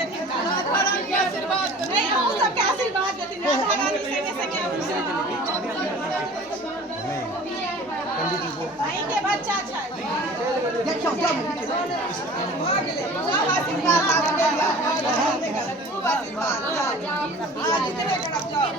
देते थे राधा रानी के आशीर्वाद नहीं हम सबके आशीर्वाद देते राधा रानी से क्या पंडित जी को भाई के बच्चा छै देखियो सब आशीर्वाद आगे खूब आशीर्वाद आज जितने करब जाओ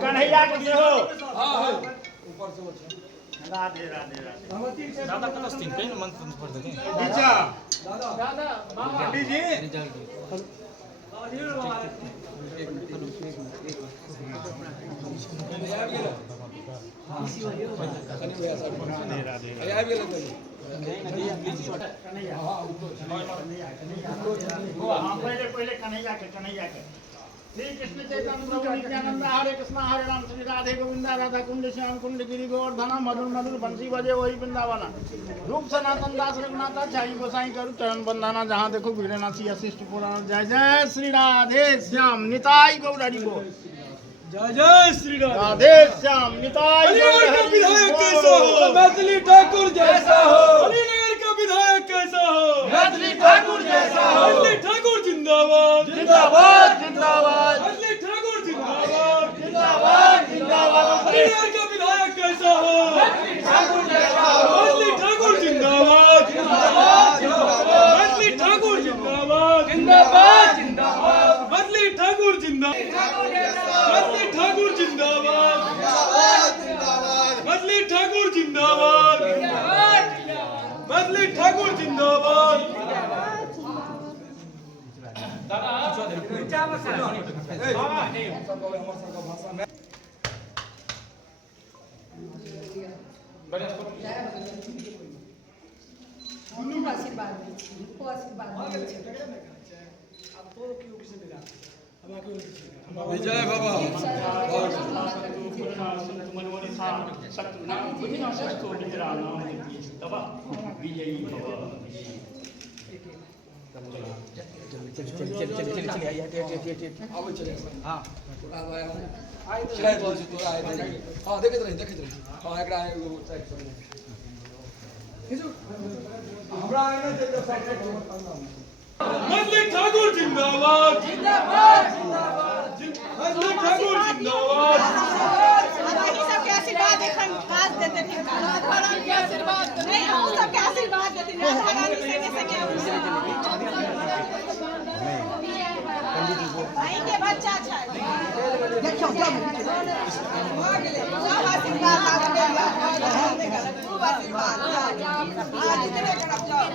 कन्हैया के हो ऊपर से राधे राधे राधे दादा कतस दिन पेन मन पर देखे अच्छा दादा पंडित जी पहले कन्हैया के श्री कृष्ण चैतन्य प्रभु नित्यानंद हरे कृष्ण हरे राम श्री राधे गोविंदा राधा कुंड श्याम कुंड गिरि गोवर्धन मधुर मधुर बंसी बजे वही वृंदावना रूप सनातन दास रघुनाथा छाई गोसाई करू चरण बंदना जहाँ देखो वीरनाथी अशिष्ट पुराण जय जय श्री राधे श्याम निताई गौरारी को जय जय श्री राधे श्याम निताई विधायक कैसा हो मैथिली ठाकुर जैसा हो अलीनगर का विधायक कैसा हो मैथिली ठाकुर जैसा हो मैथिली ठाकुर जिंदाबाद जिंदाबाद जिंदाबाद मैथिली ठाकुर जिंदाबाद जिंदाबाद जिंदाबाद अलीनगर का विधायक कैसा हो मैथिली ठाकुर जैसा हो मैथिली ठाकुर जिंदाबाद जिंदाबाद जिंदाबाद मैथिली ठाकुर जिंदाबाद जिंदाबाद जिंदाबाद मैथिली ठाकुर जिंदाबाद मैथिली ठाकुर जिंदाबाद मैथिली ठाकुर जिंदाबाद मैथिली ठाकुर जिंदाबाद आशीर्वाद जय बाबा मैथिली ठाकुर जिंदाबाद जिंदाबाद मैथिली ठाकुर जिंदाबाद बाकी सबके आशीर्वाद एखन खास देते थे राधा रानी के आशीर्वाद नहीं हम सबके आशीर्वाद देते राधा रानी से क्या पंडित जी को भाई के बच्चा छै देखियो सब आशीर्वाद आगे खूब आशीर्वाद आज जितने करब जाओ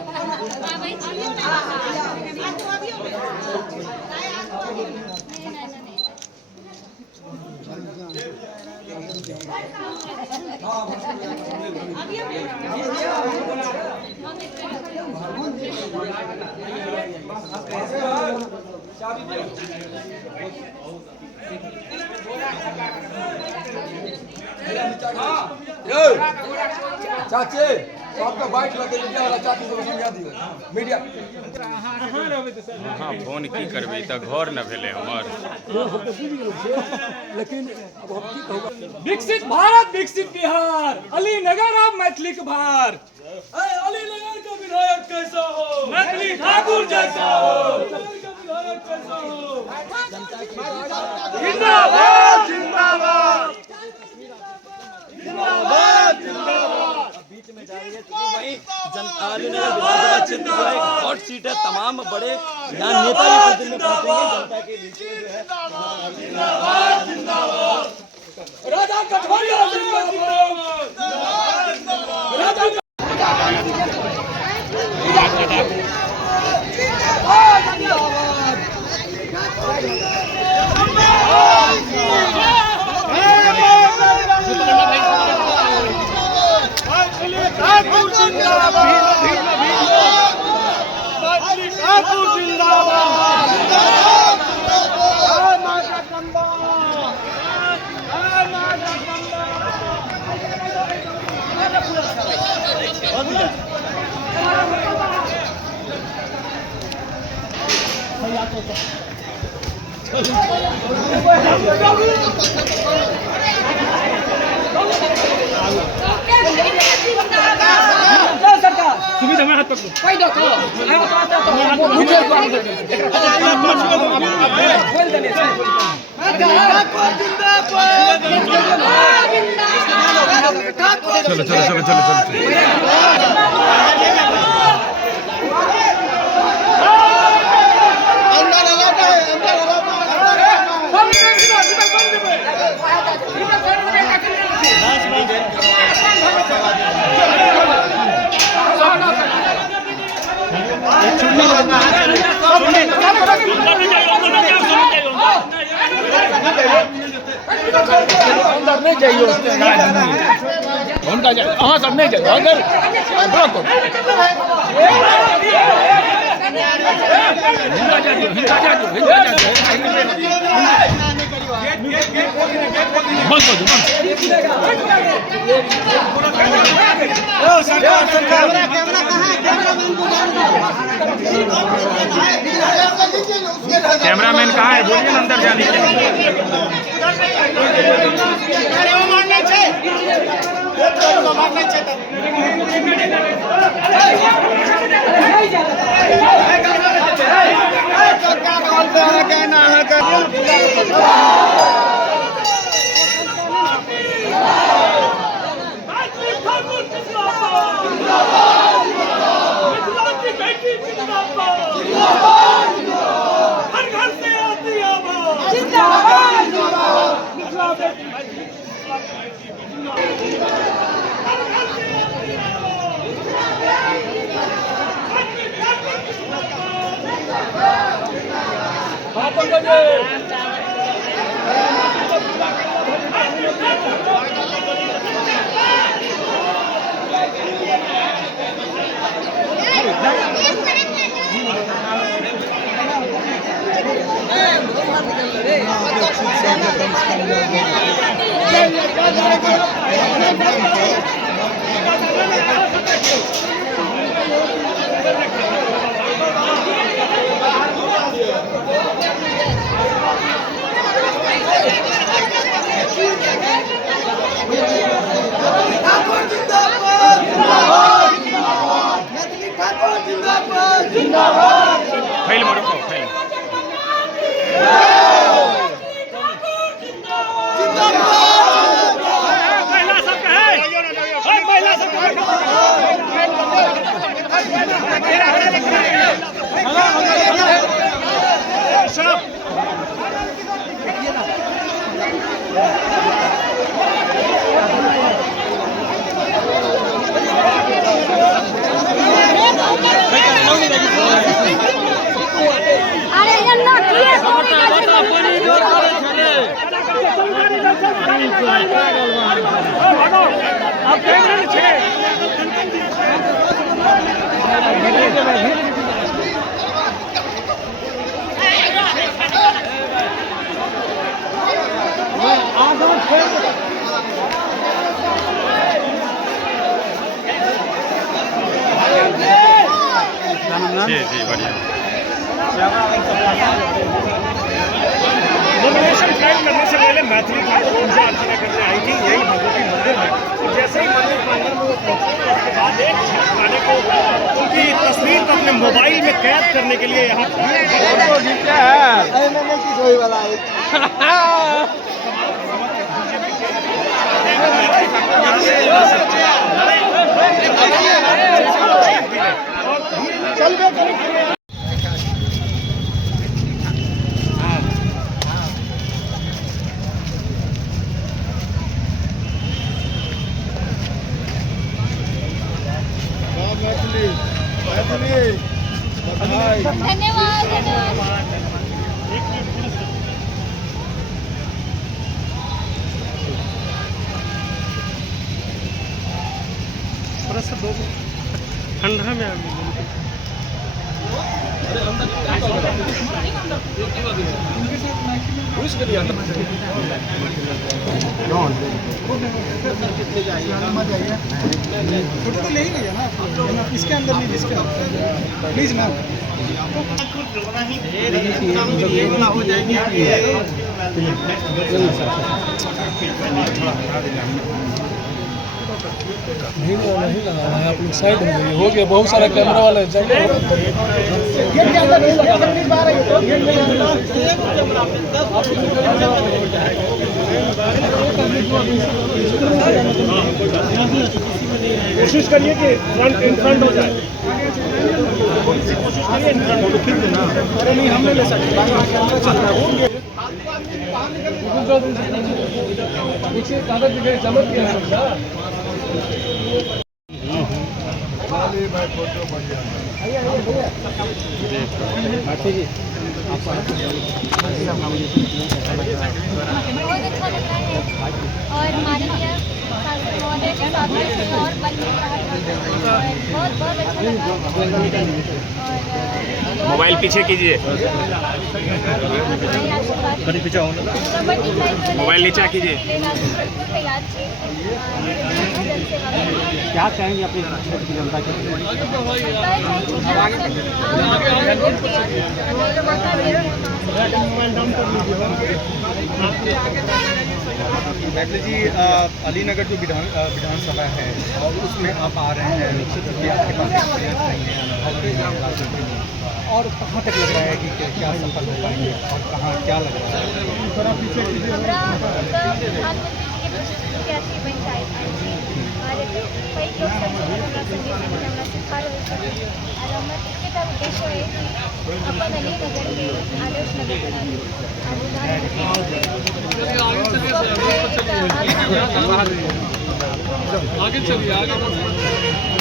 चाची सबका बाइट लगे इंडिया वाला चाची से समझा दियो मीडिया हाँ फोन की करबे त घर न भेले हमर लेकिन अब हम की कहब विकसित भारत विकसित बिहार अलीनगर अब मैथिली के भार अलीनगर का विधायक कैसा हो मैथिली ठाकुर जैसा हो विधायक कैसा हो जिंदाबाद जिंदाबाद जिंदाबाद बीच में जाइए क्योंकि वही विधानसभा क्षेत्र जो है हॉट सीट है। तमाम बड़े यहाँ नेता भी कुछ दिन में पहुंचेंगे जनता के बीच में जो है। राजा कठोरिया जिंदाबाद राजा ठाकुर जिंदाबाद ठाकुर जिंदाबाद चलो चलो चलो चलो चलो अंदर नहीं जाइए उनका हाँ सब नहीं जाइए अंदर कैमरामैन कहाँ है बोलिए अंदर जाने के फैल मारो फैल अरे यन्ना किए जी जी बढ़िया। नॉमिनेशन फाइल करने से पहले मैथिली ठाकुर पूजा अर्चना करने आई थी यही भगवती मंदिर में। और जैसे ही मंदिर प्रांगण में वो पहुंची उसके बाद एक गाने को उनकी तस्वीर को अपने मोबाइल में कैद करने के लिए यहाँ धन्यवाद धन्यवाद। ठंडा में फोटो तो ले ही लिया ना, इसके अंदर नहीं, इसके अंदर प्लीज ना। नहीं लगा है, आप लोग साइड में हो गया। बहुत सारा कैमरा वाला है। कोशिश करिए कि फ्रंट इन फ्रंट हो जाए। कोशिश करिए अरे नहीं, हम नहीं ले सकते। पीछे कागज दिखे चमक गया है। बहुत अच्छा लग रहा है और माननीय सांसद महोदय के साथ में और बनने बहुत बहुत अच्छा लगा। मोबाइल पीछे कीजिए, मोबाइल नीचे कीजिए। क्या कहेंगे अपनी क्षेत्र की जनता के? मैथिली जी, अलीनगर जो विधानसभा है और उसमें आप आ रहे हैं, निश्चित रूप से आपके पास एक्सपीरियंस नहीं है, और कहाँ तक लग रहा है कि क्या सफल हो पाएंगे और कहाँ क्या लग रहा है? आगे चलिए आगे